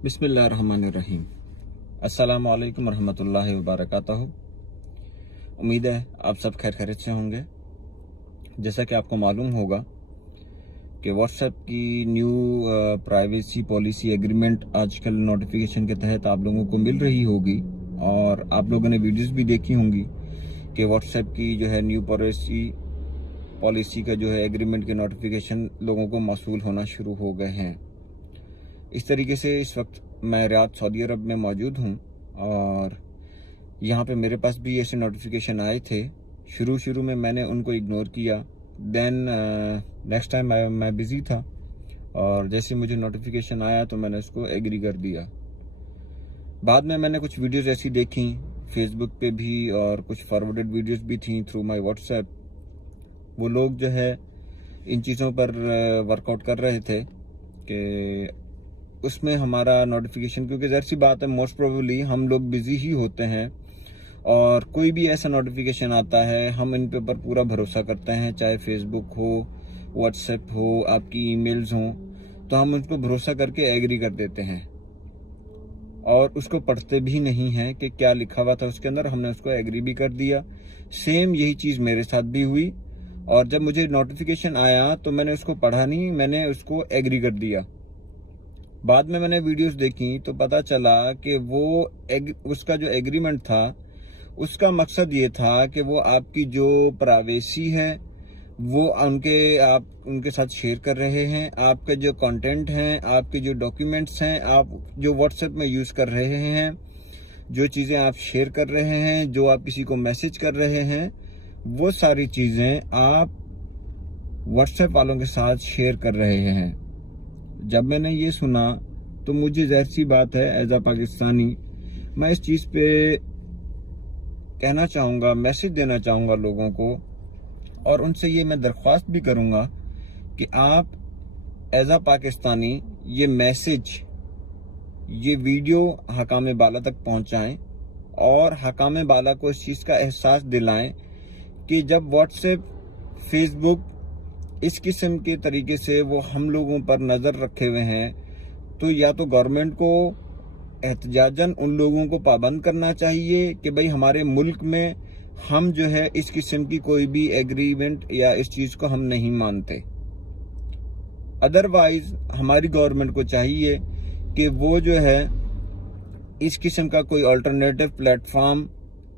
बिस्मिल्लाहिर्रहमानिर्रहीम। अस्सलामु अलैकुम रहमतुल्लाहि व बरकातहू। उम्मीद है आप सब खैर खैरियत से होंगे। जैसा कि आपको मालूम होगा कि व्हाट्सएप की न्यू प्राइवेसी पॉलिसी एग्रीमेंट आजकल नोटिफिकेशन के तहत आप लोगों को मिल रही होगी और आप लोगों ने वीडियोस भी देखी होंगी कि व्हाट्सएप की जो है न्यू पॉलिसी का जो है एग्रीमेंट के नोटिफिकेशन लोगों को मौसूल होना शुरू हो गए हैं। इस तरीके से इस वक्त मैं रियाद सऊदी अरब में मौजूद हूँ और यहाँ पे मेरे पास भी ऐसे नोटिफिकेशन आए थे। शुरू में मैंने उनको इग्नोर किया, देन नेक्स्ट टाइम मैं बिज़ी था और जैसे मुझे नोटिफिकेशन आया तो मैंने उसको एग्री कर दिया। बाद में मैंने कुछ वीडियोस ऐसी देखी फेसबुक पे भी और कुछ फॉरवर्डेड वीडियोस भी थी थ्रू माय व्हाट्सएप। वो लोग जो है इन चीज़ों पर वर्कआउट कर रहे थे कि उसमें हमारा नोटिफिकेशन, क्योंकि ज़ाहिर सी बात है मोस्ट प्रोबेबली हम लोग बिजी ही होते हैं और कोई भी ऐसा नोटिफिकेशन आता है हम इन पे पर पूरा भरोसा करते हैं, चाहे फेसबुक हो, व्हाट्सएप हो, आपकी ईमेल्स हों, तो हम उनको भरोसा करके एग्री कर देते हैं और उसको पढ़ते भी नहीं हैं कि क्या लिखा हुआ था उसके अंदर। हमने उसको एग्री भी कर दिया। सेम यही चीज़ मेरे साथ भी हुई और जब मुझे नोटिफिकेशन आया तो मैंने उसको पढ़ा नहीं, मैंने उसको एग्री कर दिया। बाद में मैंने वीडियोस देखी तो पता चला कि उसका जो एग्रीमेंट था उसका मकसद ये था कि वो आपकी जो प्राइवेसी है वो आप उनके साथ शेयर कर रहे हैं। आपके जो कंटेंट हैं, आपके जो डॉक्यूमेंट्स हैं, आप जो व्हाट्सएप में यूज़ कर रहे हैं, जो चीज़ें आप शेयर कर रहे हैं, जो आप किसी को मैसेज कर रहे हैं, वो सारी चीज़ें आप व्हाट्सएप वालों के साथ शेयर कर रहे हैं। जब मैंने ये सुना तो मुझे ज़ाहिर सी बात है एज अ पाकिस्तानी मैं इस चीज़ पे कहना चाहूँगा, मैसेज देना चाहूँगा लोगों को और उनसे ये मैं दरख्वास्त भी करूँगा कि आप एज अ पाकिस्तानी ये मैसेज, ये वीडियो हकाम बाला तक पहुँचाएं और हकाम बाला को इस चीज़ का एहसास दिलाएं कि जब व्हाट्सएप, फेसबुक इस किस्म के तरीके से वो हम लोगों पर नज़र रखे हुए हैं तो या तो गवर्नमेंट को एहतजाजन उन लोगों को पाबंद करना चाहिए कि भाई हमारे मुल्क में हम जो है इस किस्म की कोई भी एग्रीमेंट या इस चीज़ को हम नहीं मानते। अदरवाइज हमारी गवर्नमेंट को चाहिए कि वो जो है इस किस्म का कोई alternative platform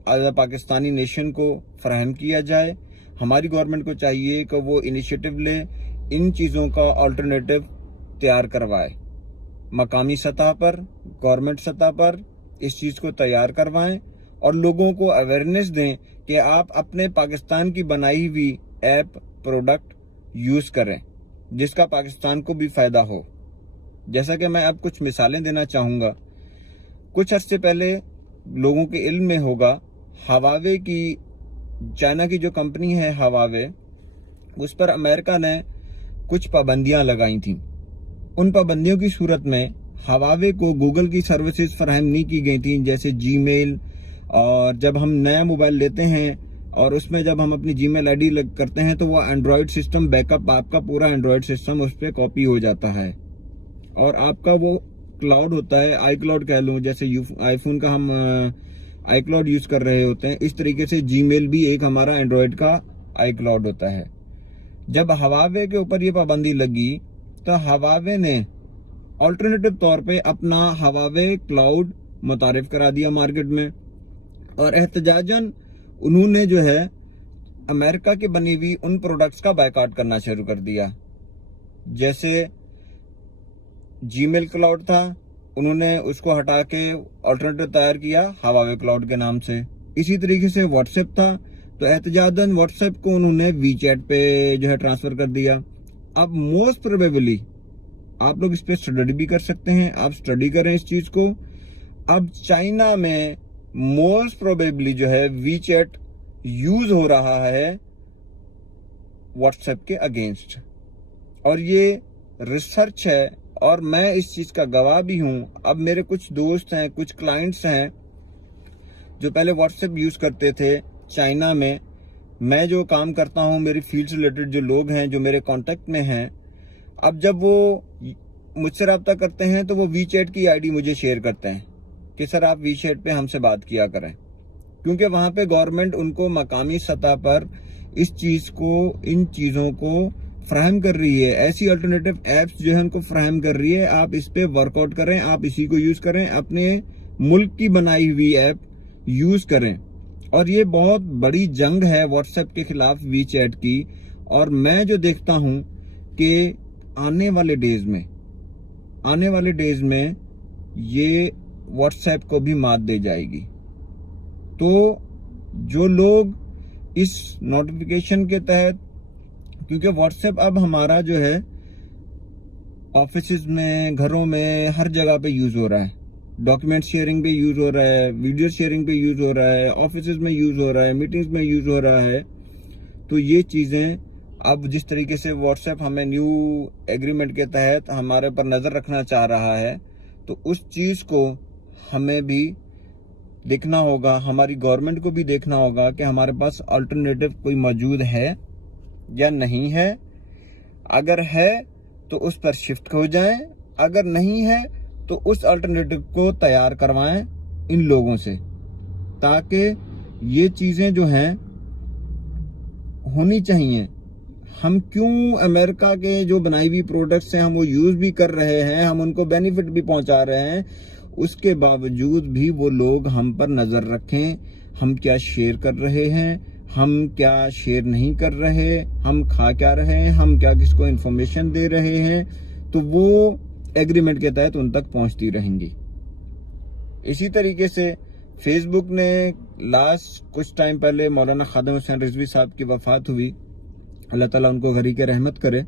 as a Pakistani nation को फराहम किया जाए। हमारी गवर्नमेंट को चाहिए कि वो इनिशिएटिव ले, इन चीज़ों का अल्टरनेटिव तैयार करवाए, मकामी सतह पर, गवर्नमेंट सतह पर इस चीज़ को तैयार करवाएं और लोगों को अवेयरनेस दें कि आप अपने पाकिस्तान की बनाई हुई ऐप, प्रोडक्ट यूज़ करें जिसका पाकिस्तान को भी फ़ायदा हो। जैसा कि मैं अब कुछ मिसालें देना चाहूँगा। कुछ अर्से पहले लोगों के इल्म में होगा, हवावे की, चाइना की जो कंपनी है हवावे, उस पर अमेरिका ने कुछ पाबंदियां लगाई थी। उन पाबंदियों की सूरत में हवावे को गूगल की सर्विसेज फराहम नहीं की गई थी, जैसे जीमेल, और जब हम नया मोबाइल लेते हैं और उसमें जब हम अपनी जीमेल आईडी करते हैं तो वो एंड्रॉयड सिस्टम बैकअप, आपका पूरा एंड्रॉयड सिस्टम उस पर कॉपी हो जाता है और आपका वो क्लाउड होता है, आई क्लाउड कह लूँ, जैसे आईफोन का हम आई क्लाउड यूज कर रहे होते हैं, इस तरीके से जीमेल भी एक हमारा एंड्रॉयड का आई क्लाउड होता है। जब हवावे के ऊपर ये पाबंदी लगी तो हवावे ने ऑल्टरनेटिव तौर पे अपना हवावे क्लाउड मुतारिफ करा दिया मार्केट में और एहतजाजन उन्होंने जो है अमेरिका की बनी हुई उन प्रोडक्ट्स का बायकॉट करना शुरू कर दिया। जैसे जीमेल क्लाउड था, उन्होंने उसको हटा के ऑल्टरनेटिव तैयार किया हवावे क्लाउड के नाम से। इसी तरीके से व्हाट्सएप था तो एहतजाजन व्हाट्सएप को उन्होंने वीचैट पे जो है ट्रांसफर कर दिया। अब मोस्ट प्रोबेबली आप लोग इस पे स्टडी भी कर सकते हैं, आप स्टडी करें इस चीज को। अब चाइना में मोस्ट प्रोबेबली जो है वीचैट यूज हो रहा है व्हाट्सएप के अगेंस्ट और ये रिसर्च है और मैं इस चीज का गवाह भी हूं। अब मेरे कुछ दोस्त हैं, कुछ क्लाइंट्स हैं जो पहले व्हाट्सएप यूज करते थे चाइना में। मैं जो काम करता हूं, मेरी फील्ड से रिलेटेड जो लोग हैं जो मेरे कांटेक्ट में हैं, अब जब वो मुझसे रब्ता करते हैं तो वो वीचैट की आईडी मुझे शेयर करते हैं कि सर आप वीचैट पे हमसे बात किया करें, क्योंकि वहां पे गवर्नमेंट उनको मकामी सतह पर इस चीज को, इन चीजों को फ्राहम कर रही है। ऐसी अल्टरनेटिव एप्स जो है उनको फ्राहम कर रही है। आप इस पे वर्कआउट करें, आप इसी को यूज करें, अपने मुल्क की बनाई हुई ऐप यूज करें। और ये बहुत बड़ी जंग है व्हाट्सएप के खिलाफ वीचैट की। और मैं जो देखता हूं कि आने वाले डेज में ये व्हाट्सएप को भी मात दे जाएगी। तो जो लोग इस नोटिफिकेशन के तहत, क्योंकि व्हाट्सएप अब हमारा जो है ऑफिस में, घरों में, हर जगह पे यूज हो रहा है। डॉक्यूमेंट शेयरिंग पे यूज हो रहा है, वीडियो शेयरिंग पे यूज हो रहा है, ऑफिस में यूज हो रहा है, मीटिंग्स में यूज हो रहा है। तो ये चीजें अब जिस तरीके से व्हाट्सएप हमें न्यू एग्रीमेंट के तहत हमारे पर नजर रखना चाह रहा है, तो उस चीज को हमें भी देखना होगा, हमारी गवर्नमेंट को भी देखना होगा कि हमारे पास अल्टरनेटिव कोई मौजूद है या नहीं है। अगर है तो उस पर शिफ्ट हो जाएं, अगर नहीं है तो उस अल्टरनेटिव को तैयार करवाएं इन लोगों से, ताकि ये चीजें जो हैं होनी चाहिए। हम क्यों अमेरिका के जो बनाई हुई प्रोडक्ट्स हैं हम वो यूज भी कर रहे हैं, हम उनको बेनिफिट भी पहुंचा रहे हैं, उसके बावजूद भी वो लोग हम पर नजर रखें। हम क्या शेयर कर रहे हैं, हम क्या शेयर नहीं कर रहे, हम खा क्या रहे हैं, हम क्या किसको इंफॉर्मेशन दे रहे हैं, तो वो एग्रीमेंट के तहत उन तक पहुंचती रहेंगी। इसी तरीके से फेसबुक ने लास्ट कुछ टाइम पहले मौलाना खादिम हुसैन रिजवी साहब की वफात हुई, अल्लाह ताला उनको गरीक रहमत करे।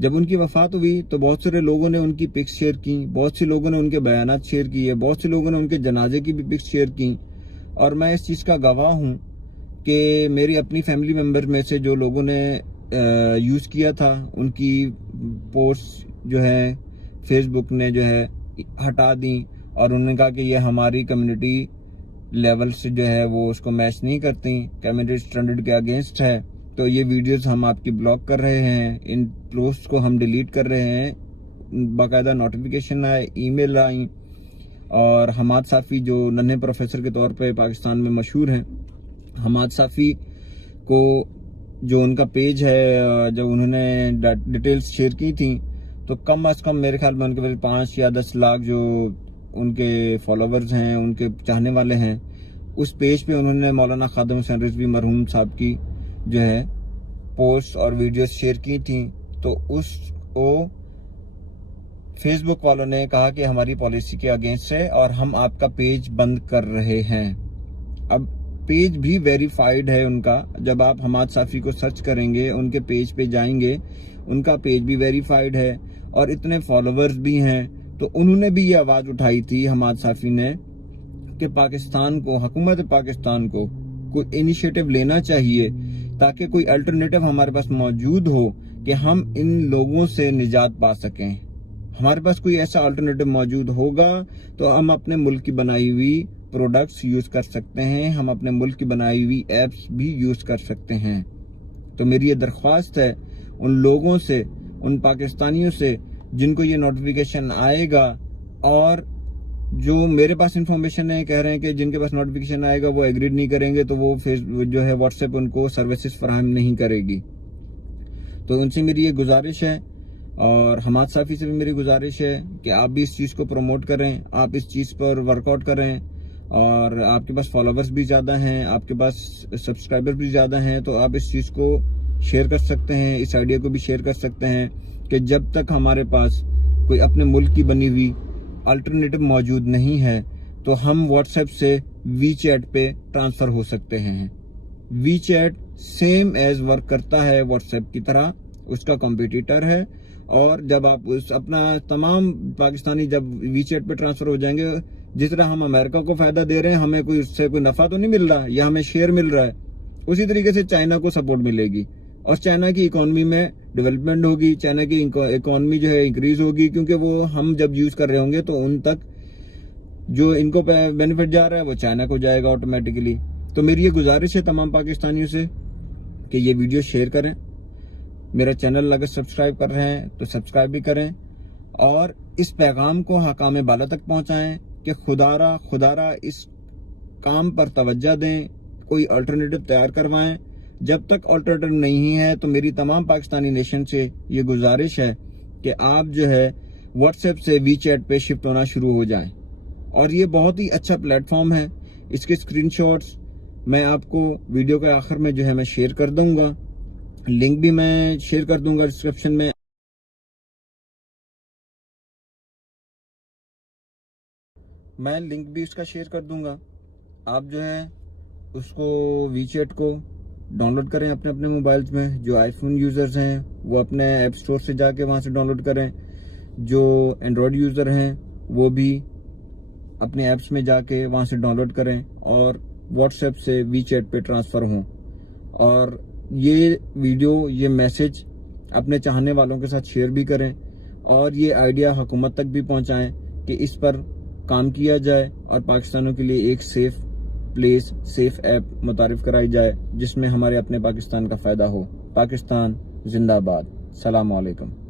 जब उनकी वफात हुई तो बहुत सारे लोगों ने उनकी पिक्स शेयर की, बहुत से लोगों ने उनके बयानात शेयर किए, बहुत से लोगों ने उनके जनाजे की भी पिक्स शेयर की। और मैं इस चीज़ का गवाह हूँ कि मेरी अपनी फैमिली मेम्बर में से जो लोगों ने यूज़ किया था, उनकी पोस्ट जो है फेसबुक ने जो है हटा दी और उन्होंने कहा कि ये हमारी कम्युनिटी लेवल से जो है वो उसको मैच नहीं करती, कम्युनिटी स्टैंडर्ड के अगेंस्ट है। तो ये वीडियोस हम आपकी ब्लॉक कर रहे हैं, इन पोस्ट को हम डिलीट कर रहे हैं। बाकायदा नोटिफिकेशन आए, ईमेल आई। और हमाद साफ़ी जो नन्हे प्रोफेसर के तौर पे पाकिस्तान में मशहूर हैं, हमाद साफ़ी को जो उनका पेज है, जब उन्होंने डिटेल्स शेयर की थी तो कम अज़ कम मेरे ख्याल में उनके पास 5 या 10 लाख जो उनके फॉलोवर्स हैं, उनके चाहने वाले हैं, उस पेज पे उन्होंने मौलाना खादिम हुसैन रिजवी मरहूम साहब की जो है पोस्ट और वीडियोस शेयर की थी। तो उसको फेसबुक वालों ने कहा कि हमारी पॉलिसी के अगेंस्ट है और हम आपका पेज बंद कर रहे हैं। अब पेज भी वेरीफाइड है उनका, जब आप हमाद साफ़ी को सर्च करेंगे, उनके पेज पे जाएंगे, उनका पेज भी वेरीफाइड है और इतने फॉलोवर्स भी हैं। तो उन्होंने भी ये आवाज़ उठाई थी, हमाद साफ़ी ने, कि पाकिस्तान को, हुकूमत पाकिस्तान को कोई इनिशिएटिव लेना चाहिए ताकि कोई अल्टरनेटिव हमारे पास मौजूद हो कि हम इन लोगों से निजात पा सकें। हमारे पास कोई ऐसा अल्टरनेटिव मौजूद होगा तो हम अपने मुल्क की बनाई हुई प्रोडक्ट्स यूज कर सकते हैं, हम अपने मुल्क की बनाई हुई एप्स भी यूज कर सकते हैं। तो मेरी ये दरख्वास्त है उन लोगों से, उन पाकिस्तानियों से जिनको ये नोटिफिकेशन आएगा, और जो मेरे पास इंफॉर्मेशन है कह रहे हैं कि जिनके पास नोटिफिकेशन आएगा वो एग्रीड नहीं करेंगे तो वो फेसबुक जो है व्हाट्सएप उनको सर्विसेज फराहम नहीं करेगी। तो उनसे मेरी ये गुजारिश है और हमाद साफ़ी से भी मेरी गुजारिश है कि आप भी इस चीज़ को प्रमोट करें, आप इस चीज़ पर वर्कआउट करें। और आपके पास फॉलोवर्स भी ज़्यादा हैं, आपके पास सब्सक्राइबर भी ज़्यादा हैं, तो आप इस चीज़ को शेयर कर सकते हैं, इस आइडिया को भी शेयर कर सकते हैं कि जब तक हमारे पास कोई अपने मुल्क की बनी हुई अल्टरनेटिव मौजूद नहीं है तो हम व्हाट्सएप से वीचैट पे ट्रांसफ़र हो सकते हैं। वीचैट सेम एज वर्क करता है व्हाट्सएप की तरह, उसका कॉम्पिटिटर है। और जब आप उस अपना तमाम पाकिस्तानी जब वीचैट पे ट्रांसफ़र हो जाएंगे, जिस तरह हम अमेरिका को फ़ायदा दे रहे हैं, हमें कोई उससे कोई नफ़ा तो नहीं मिल रहा या हमें शेयर मिल रहा है, उसी तरीके से चाइना को सपोर्ट मिलेगी और चाइना की इकोनॉमी में डेवलपमेंट होगी, चाइना की इकोनॉमी जो है इंक्रीज होगी, क्योंकि वो हम जब यूज कर रहे होंगे तो उन तक जो इनको बेनिफिट जा रहा है वो चाइना को जाएगा ऑटोमेटिकली। तो मेरी ये गुजारिश है तमाम पाकिस्तानियों से कि ये वीडियो शेयर करें। मेरा चैनल अगर सब्सक्राइब कर रहे हैं तो सब्सक्राइब भी करें और इस पैगाम को हकाम बाला तक पहुंचाएं कि खुदारा इस काम पर तवज्जो दें, कोई अल्टरनेटिव तैयार करवाएं। जब तक अल्टरनेटिव नहीं है तो मेरी तमाम पाकिस्तानी नेशन से ये गुजारिश है कि आप जो है व्हाट्सएप से वीचैट पे शिफ्ट होना शुरू हो जाएं। और ये बहुत ही अच्छा प्लेटफॉर्म है। इसके स्क्रीनशॉट्स मैं आपको वीडियो के आखिर में जो है मैं शेयर कर दूंगा, लिंक भी मैं शेयर कर दूंगा डिस्क्रिप्शन में। मैं लिंक भी उसका शेयर कर दूंगा। आप जो है उसको वीचैट को डाउनलोड करें अपने अपने मोबाइल्स में। जो आईफोन यूजर्स हैं वो अपने ऐप स्टोर से जाके वहां से डाउनलोड करें। जो एंड्रॉयड यूजर हैं वो भी अपने ऐप्स में जाके वहां से डाउनलोड करें और व्हाट्सएप से वीचैट पे ट्रांसफर हों। और ये वीडियो, ये मैसेज अपने चाहने वालों के साथ शेयर भी करें और ये आइडिया हुकूमत तक भी पहुंचाएं कि इस पर काम किया जाए और पाकिस्तानियों के लिए एक सेफ ऐप मुतारिफ कराई जाए जिसमें हमारे अपने पाकिस्तान का फायदा हो। पाकिस्तान जिंदाबाद। सलाम अलैकुम।